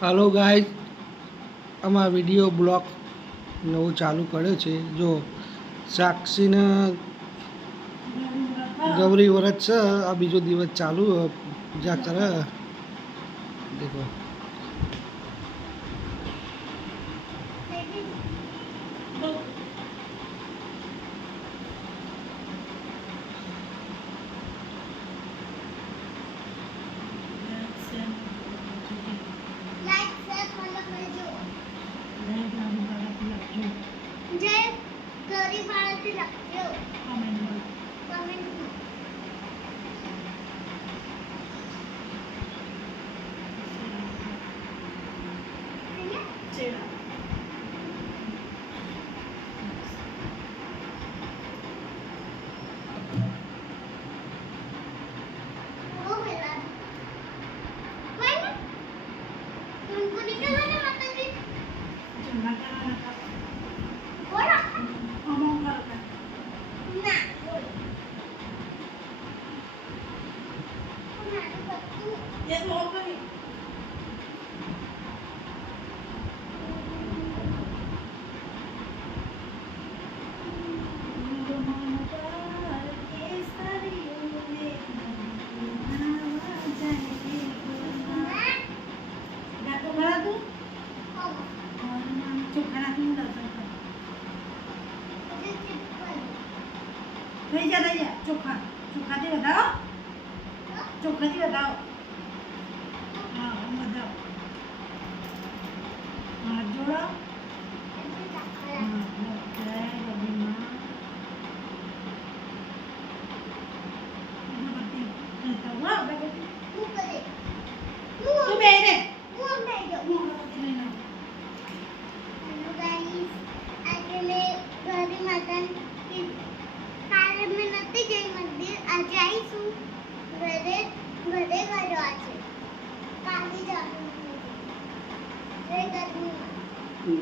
Hello guys, આમાં video blog નવું ચાલુ કર્યો છે. જો સાક્ષીને ગૌરી વ્રત છે, આ બીજો દિવસ ચાલુ પૂજા કરે. દેખો થઈ જા ચોખા ચોખાથી વધારો ચોખાથી વધારો હા વધારો હાથ જોડો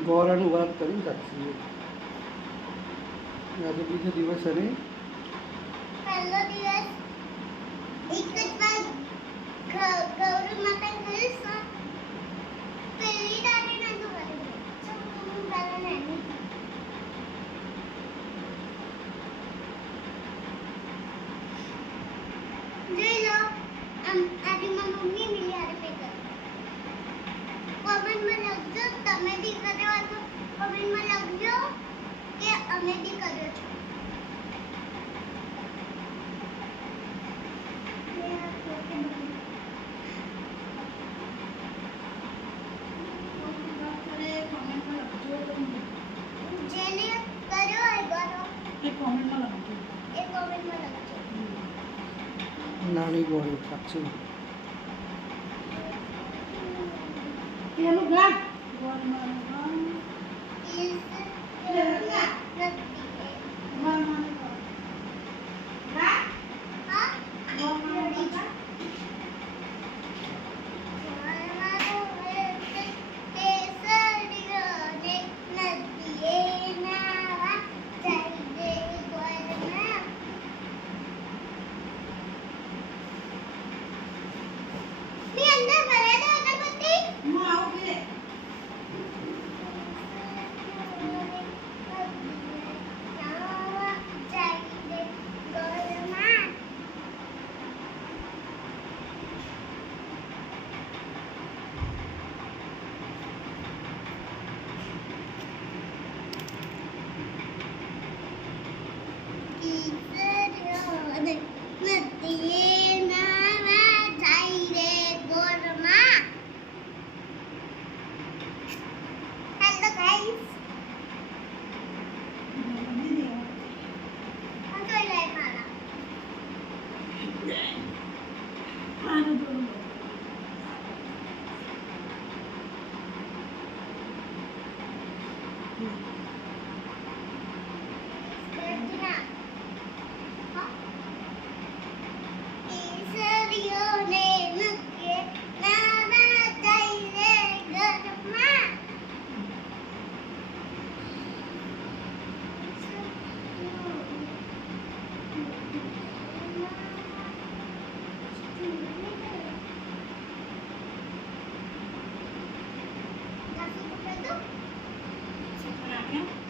ગોરાનું વાત કરી સાક્ષી. આજે બીજો દિવસ અને પહેલો દિવસ એક જ વાર ગૌરી માતા કહીશ પેલી દાદી ના તો કરી હું પહેલા નાની જોઈ લો આજે મમ્મી મિલી હારે પે કર કોમેન્ટમાં લખજો તમે બી કર્યો તો કોમેન્ટમાં લખજો કે અમે બી કર્યો છે. જેને કર્યો હોય કરો એ કોમેન્ટમાં લખજો એ કોમેન્ટમાં લખજો. નાની ગોળી સાક્ષી. પેલું ગાંઠ તો રાખ્યા